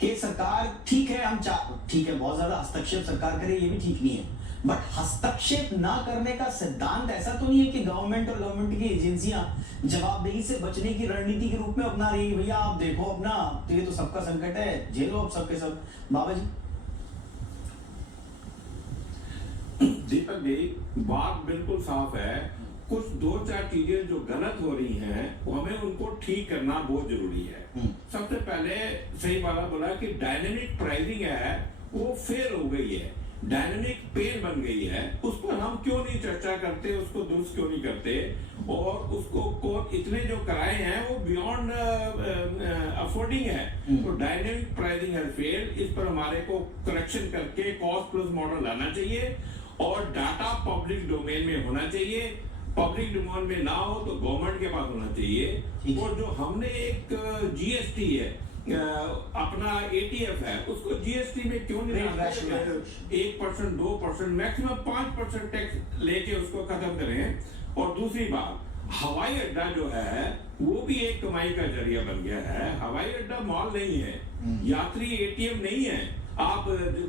कि सरकार ठीक है, ठीक है बहुत ज्यादा हस्तक्षेप सरकार करे ये भी ठीक नहीं है, बट हस्तक्षेप ना करने का सिद्धांत ऐसा तो नहीं है कि गवर्नमेंट और गवर्नमेंट की एजेंसियां जवाबदेही से बचने की रणनीति के रूप में अपना रही है। भैया आप देखो अपना, तो ये तो सबका संकट है, झेलो अब सबके सब। बाबा जी। दीपक जी, बात बिल्कुल साफ है। कुछ दो चार चीजें जो गलत हो रही हैं वो हमें उनको ठीक करना बहुत जरूरी है। सबसे पहले सही वाला बोला कि डायनेमिक प्राइसिंग है वो फेल हो गई है, डायनेमिक पेन बन गई है। उस पर हम क्यों नहीं चर्चा करते, उसको दुरुस्त क्यों नहीं करते, और उसको इतने जो कराए हैं वो बियॉन्ड अफोर्डिंग है। तो डायनेमिक प्राइसिंग है फेल, इस पर हमारे को करेक्शन करके कॉस्ट प्लस मॉडल लाना चाहिए और डाटा पब्लिक डोमेन में होना चाहिए। पब्लिक डोमेन में ना हो तो गवर्नमेंट के पास होना चाहिए। और जो हमने एक जीएसटी है अपना एटीएफ है, उसको जीएसटी में क्यों नहीं 1%, 2%, मैक्सिमम 5% टैक्स लेके उसको खत्म करें। और दूसरी बात, हवाई अड्डा जो है वो भी एक कमाई का जरिया बन गया है। हवाई अड्डा मॉल नहीं है, यात्री एटीएम नहीं है। आप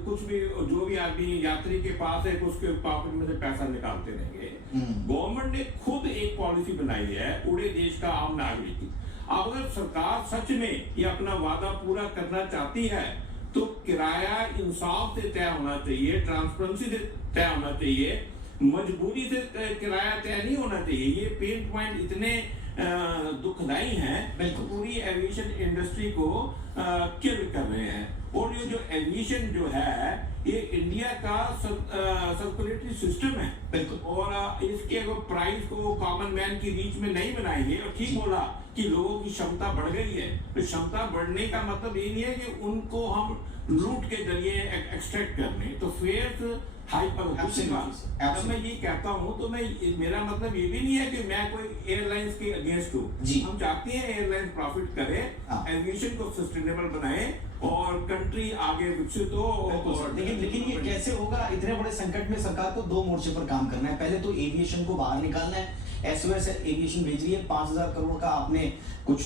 कुछ भी जो भी आदमी यात्री के पास है उसके पॉकेट में से पैसा निकालते रहेंगे। गवर्नमेंट ने खुद एक पॉलिसी बनाई है उड़े देश का आम नागरिक। अगर सरकार सच में ये अपना वादा पूरा करना चाहती है तो किराया इंसाफ से तय होना चाहिए, ट्रांसपेरेंसी से तय होना चाहिए, मजबूरी से किराया तय नहीं होना चाहिए। ये पेन पॉइंट इतने दुखदाई हैं, पूरी एविएशन इंडस्ट्री को किल कर रहे हैं। और ये जो एविएशन जो है ये इंडिया का सर्कुलेटरी सिस्टम है, और इसके अगर प्राइस को कॉमन मैन की रीच में नहीं बनाएंगे। और ठीक बोला कि लोगों की क्षमता बढ़ गई है, तो क्षमता बढ़ने का मतलब ये नहीं है कि उनको हम लूट के जरिए एक्सट्रैक्ट करने। तो फेयर हाइपर मैं ये कहता हूँ, तो मैं मेरा मतलब ये भी नहीं है कि मैं कोई एयरलाइंस के अगेंस्ट हूँ। हम चाहते हैं एयरलाइन प्रॉफिट करे, एविएशन को सस्टेनेबल बनाए और कंट्री आगे विकसित हो। लेकिन ये कैसे होगा? इतने बड़े संकट में सरकार को दो मोर्चे पर काम करना है। पहले तो एविएशन को बाहर निकालना है। एसओएस एविएशन भेज रही है, 5000 करोड़ का आपने कुछ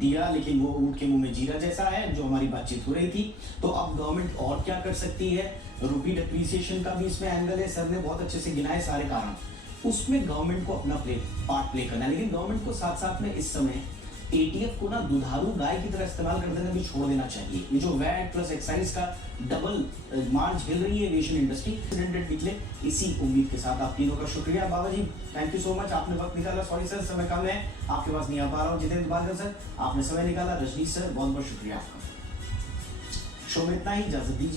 दिया, लेकिन वो ऊंट के मुंह में जीरा जैसा है, जो हमारी बातचीत हो रही थी। तो अब गवर्नमेंट और क्या कर सकती है? रुपी डिप्रिसिएशन का भी इसमें एंगल है, सर ने बहुत अच्छे से गिनाए सारे कारण। उसमें गवर्नमेंट को अपना पार्ट प्ले करना है, लेकिन गवर्नमेंट को साथ साथ में इस समय एटीएफ को ना दुधारू गाय की तरह इस्तेमाल कर देना भी छोड़ देना चाहिए। ये जो वैट प्लस एक्साइज का डबल मार झेल रही है एविएशन इंडस्ट्री, निकले इसी उम्मीद के साथ आप तीनों का शुक्रिया। बाबा जी थैंक यू सो मच, आपने वक्त निकाला। सॉरी सर समय कम है, आपके पास नहीं आ पा रहा हूँ। जितेंद्र बागर सर आपने समय निकाला, रजनीश सर बहुत बहुत शुक्रिया आपका। शो में इतना ही, इजाजत दीजिए।